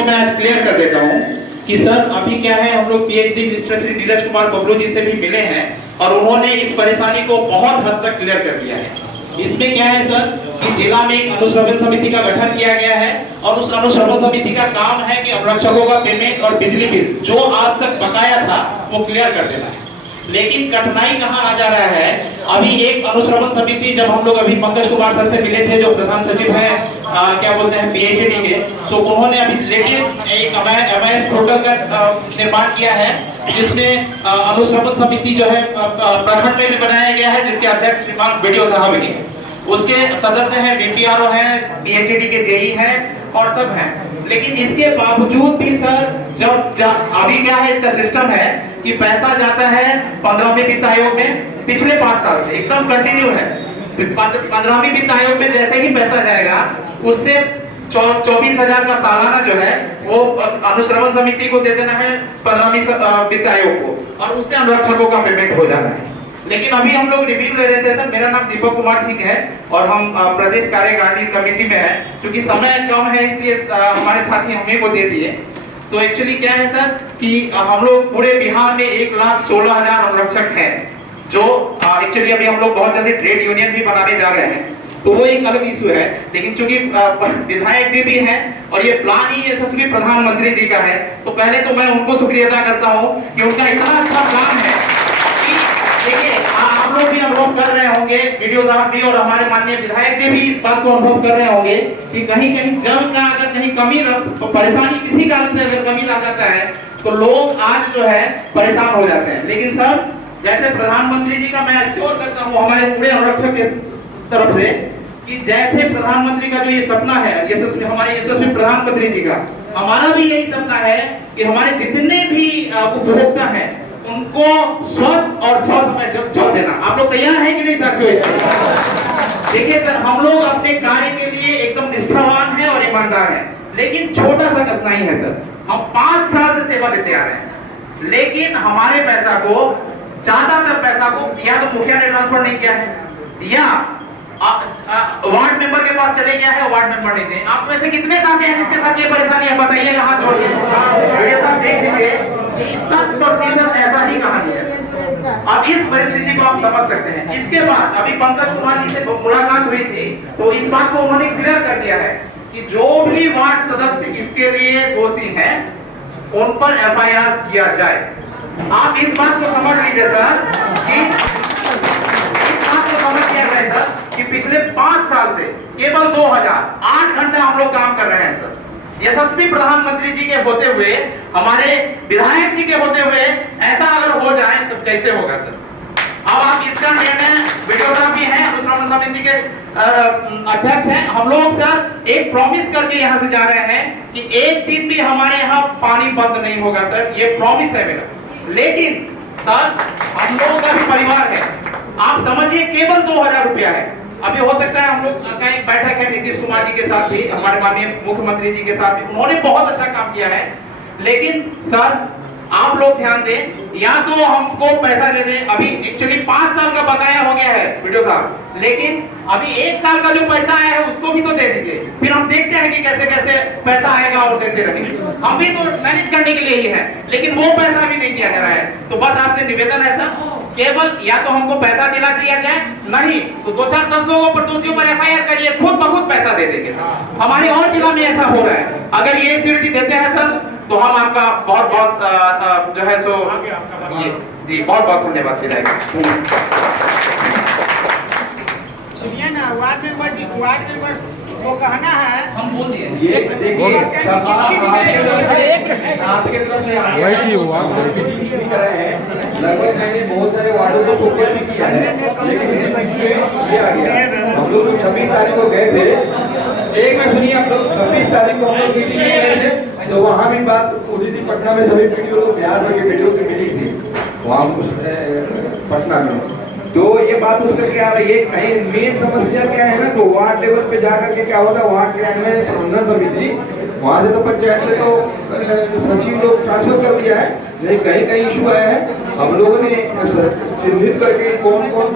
तो मैं आज क्लियर कर देता हूँ कि सर अभी क्या है, हम लोग पीएचडी मिनिस्टर श्री नीरज कुमार बबलू जी से भी मिले हैं और उन्होंने इस परेशानी को बहुत हद तक क्लियर कर दिया है। इसमें क्या है सर कि जिला में एक अनुश्रवण समिति का गठन किया गया है और उस अनुश्रवण समिति का काम है कि अपरक्षकों का पेमेंट और बिजली बिल जो आज तक बकाया था वो क्लियर कर देना है। लेकिन कठिनाई कहाँ आ जा रहा है, अभी एक अनुश्रवण समिति जब हम लोग अभी पंकज कुमार सर से मिले थे जो प्रधान सचिव है क्या बोलते हैं पीएचडी के, तो उन्होंने अभी लेटेस्ट एक एमआईएस पोर्टल का निर्माण किया है जिसमें अनुश्रवण समिति जो है प्रखंड में भी बनाया गया है जिसके अध्यक्ष श्रीमान बीडीओ साहब हैं, उसके सदस्य हैं बीपीआरओ हैं, पीएचडी के जेई हैं और सब हैं। लेकिन इसके बावजूद भी सर जब अभी क्या है इसका सिस्टम है कि पैसा जाता है 15वें वित्त आयोग में, पिछले 5 साल से एकदम कंटिन्यू है। 15वें वित्त आयोग में जैसे ही पैसा जाएगा उससे 24,000 का सालाना जो है वो अनुश्रवण समिति को दे देना है 15वीं वित्त आयोग को और उससे अनुरक्षकों का पेमेंट हो जाना है। लेकिन अभी हम लोग रिव्यू ले रहे थे सर, मेरा नाम दीपक कुमार सिंह है और हम प्रदेश कार्यकारिणी कमेटी में है। क्योंकि समय कम है इसलिए हमारे साथी हमें को दे दिए। तो एक्चुअली क्या है सर कि हम लोग पूरे बिहार में 1,16,000 अनुरक्षक हैं जो एक्चुअली अभी हम लोग बहुत जल्दी ट्रेड यूनियन भी बनाने जा रहे हैं, तो वो एक अलग इशू है। लेकिन चूंकि विधायक जी भी हैं और ये प्लान ही यशस्वी प्रधानमंत्री जी का है, तो पहले तो मैं उनको शुक्रिया अदा करता हूँ कि उनका इतना अच्छा प्लान है। देखिए आप लोग भी अनुभव कर रहे होंगे, वीडियो साहब भी और हमारे माननीय विधायक जी भी इस बात को अनुभव कर रहे होंगे कि कहीं कहीं जल का अगर कहीं कमी तो परेशानी किसी कारण से अगर कमी आ जाता है तो लोग आज जो है परेशान हो जाते हैं। लेकिन सर जैसे प्रधानमंत्री जी का मैं एश्योर करता हूँ हमारे पूरे अनुरक्षक के तरफ से कि जैसे प्रधानमंत्री का जो ये सपना है हमारे यशस्वी प्रधानमंत्री जी का, हमारा भी यही सपना है कि हमारे जितने भी उपभोक्ता हैं उनको स्वस्थ और समय जल देना। आप लोग तैयार हैं कि नहीं साथियों इसके? देखिए सर हम लोग अपने कार्य के लिए एकदम निष्ठावान हैं और ईमानदार हैं, लेकिन छोटा सा कठिनाई है सर, हम 5 साल से सेवा देते आ रहे हैं लेकिन हमारे पैसा को ज्यादातर पैसा को या तो मुखिया ने ट्रांसफर नहीं किया है या वार्ड मेंबर के पास चले गया है, वार्ड मेंबर नहीं दे। आप में से कितने साथी हैं जिसके साथ ये परेशानी है? बताइएगा हाथ जोड़ के। वीडियो साहब देख लीजिए 60% ऐसा ही कहानी है। अब इस परिस्थिति को आप समझ सकते हैं। इसके बाद अभी पंकज कुमार जी से मुलाकात हुई थी तो इस बात को उन्होंने क्लियर कर दिया है कि जो भी वार्ड सदस्य इसके लिए दोषी हैं उन पर एफआईआर किया जाए। आप इस बात को समझ लीजिए सर कि इस बात को समझ लिया जाए सर कि पिछले 5 साल से केवल 2008 घंटा हम लोग काम कर रहे हैं सर। यशस्वी प्रधानमंत्री जी के होते हुए, हमारे विधायक जी के होते हुए ऐसा अगर हो जाए तो कैसे होगा सर? अब आप इसका निर्णय वीडियो साहब भी हैं, अनुश्रवण समिति के अध्यक्ष हैं। हम लोग सर एक प्रॉमिस करके यहाँ से जा रहे हैं कि एक दिन भी हमारे यहाँ पानी बंद नहीं होगा सर, ये प्रॉमिस है मेरा। लेकिन सर हम लोगों का भी परिवार है, आप समझिए केवल 2,000 रुपया है। अभी हो सकता है हम लोग का एक बैठक है नीतीश कुमार जी के साथ भी, हमारे माननीय मुख्यमंत्री जी के साथ भी, उन्होंने बहुत अच्छा काम किया है। लेकिन सर आप लोग ध्यान दें, या तो हमको पैसा दे दें। अभी एक्चुअली 5 साल का बकाया हो गया है वीडियो साहब, लेकिन अभी 1 साल का जो पैसा आया है उसको भी तो दे दीजिए, फिर हम देखते हैं कि कैसे कैसे पैसा आएगा और देते रहेंगे। हम भी तो मैनेज करने के लिए ही है, लेकिन वो पैसा भी नहीं दिया जा रहा है। तो बस आपसे निवेदन है सर, केवल या तो हमको पैसा दिला दिया जाए, नहीं तो 2-4-10 लोगों पर, दोषियों पर एफआईआर करिए, खुद ब खुद पैसा दे देंगे सर। हमारे और जिला में ऐसा हो रहा है। अगर ये सिक्योरिटी देते हैं सर तो हम आपका बहुत बहुत जो है सो ये जी बहुत बहुत धन्यवाद दिलाएगा। सुनिए ना वार्ड मेंबर को कहना है, हम बोल दिए ये देखिए आपके तरफ से वही चीज हुआ लगभग मैंने बहुत सारे वार्डों को फोकस भी किया है, लेकिन ये आ गया। हम लोग 26 तारीख को गए थे, एक मिनट सुनिए, आप लोग 26 तारीख को हम लोग मीटिंग में गए थे तो वहाँ भी बात हुई थी पटना में, सभी वीडियो को बिहार में वीडियो की मीटिंग थी वहाँ पटना में। तो ये बात उतर के आ रही है, कहीं मेन समस्या क्या है ना, तो वार्ड लेवल पे जाकर के क्या होता है, वार्ड क्रियान्वयन प्रबंधन समिति वहाँ से तो पंचायत से तो सचिव लोग ट्रांसफर कर दिया है, लेकिन कहीं कहीं इशू आया है। हम लोगों ने चिन्हित करके कौन कौन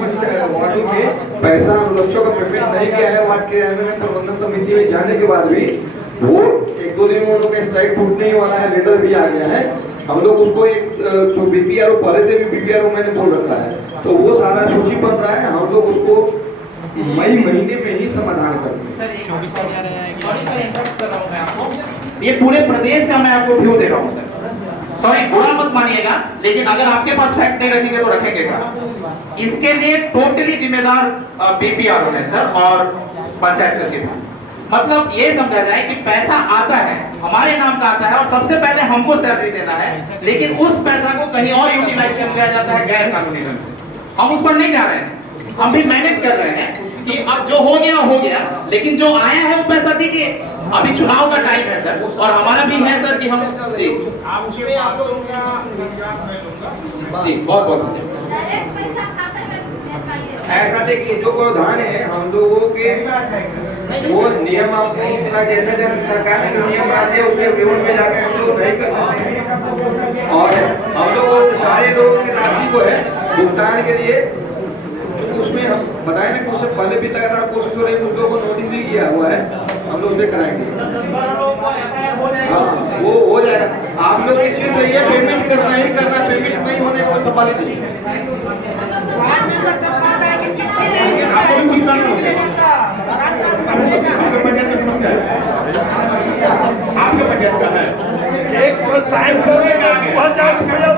वार्डों में पैसा अनुरक्षकों का पेमेंट नहीं किया है, वार्ड क्रियान्वयन प्रबंधन समिति में जाने के बाद भी वो एक दो दिन में उन लोग का स्ट्राइक टूटने ही वाला है, लेटर भी आ गया है। हम लोग उसको एक जो बीपीआरओ पहले से भी बीपीआरओ मैंने बोल रखा है, तो वो सारा सूची बन रहा है, हम लोग उसको मई महीने में ही समाधान करेंगे। सर इंटरप्ट कर रहा हूं मैं आपको, ये पूरे प्रदेश का मैं आपको व्यू दे रहा हूं सर। सॉरी, बुरा मत मानिएगा, लेकिन अगर आपके पास फैक्ट नहीं रखेंगे तो रखेंगे क्या? इसके लिए टोटली जिम्मेदार बीपीआरओ है सर और पंचायत सचिव है। मतलब ये समझा जाए कि पैसा आता है, हमारे नाम का आता है और सबसे पहले हमको सैलरी देना है, लेकिन उस पैसा को कहीं और यूटिलाइज कर लिया जाता है गैर कानूनी ढंग से। हम उस पर नहीं जा रहे हैं, हम भी मैनेज कर रहे हैं कि अब जो हो गया, लेकिन जो आया है वो पैसा दीजिए। अभी चुनाव का टाइम है सर, और हमारा भी है सर कि हम जी आप लोगों का संज्ञान मैं लूंगा। जी बहुत बहुत ऐसा देखिए, जो प्रावधान है हम लोगों के वो नियम आपको जैसे जैसे सरकार ने जो नियम बनाते हैं उसके विरोध में जाकर हम लोग नहीं कर सकते हैं, और हम लोग सारे लोगों की राशि को है भुगतान के लिए, जो उसमें हम बताए ना कि उससे पहले भी लगातार कोशिश हो रही है, उन लोगों को नोटिस भी किया हुआ है, हम लोग उसे कराएंगे। हाँ, वो हो जाएगा। आप लोग इस चीज में पेमेंट करना ही करना, पेमेंट नहीं होने को सवाल ही नहीं। वार्ड मेंबर सब कहता है कि चिट्ठी नहीं है, आपको चिट्ठी नहीं देगा, प्रधान साहब पढ़ेगा। आपके बजट में समस्या है, आपके बजट का है, एक प्रोत्साहन करेगा 2000 रुपया